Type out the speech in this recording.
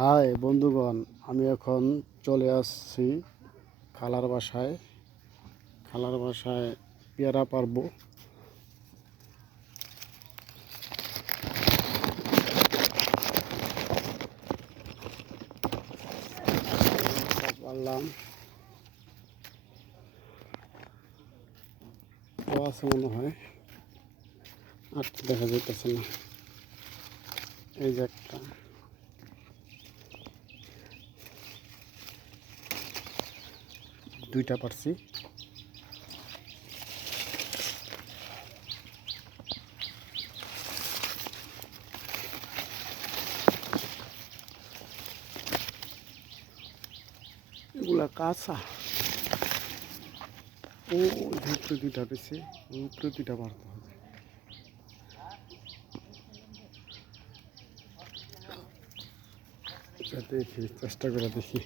High বন্ধুগণ, আমি এখন চলে আসছি খালার বাসায়। পেয়ারা পারবো। পারলাম আছে মনে হয়, আর দেখা যাইতেছে না। এই যে একটা, দুইটা পারছি। এগুলা কাঁচা। ও উপরে দুইটা পেয়েছে, উপরে দুইটা পারতে হবে। দেখি, চেষ্টা করে দেখি।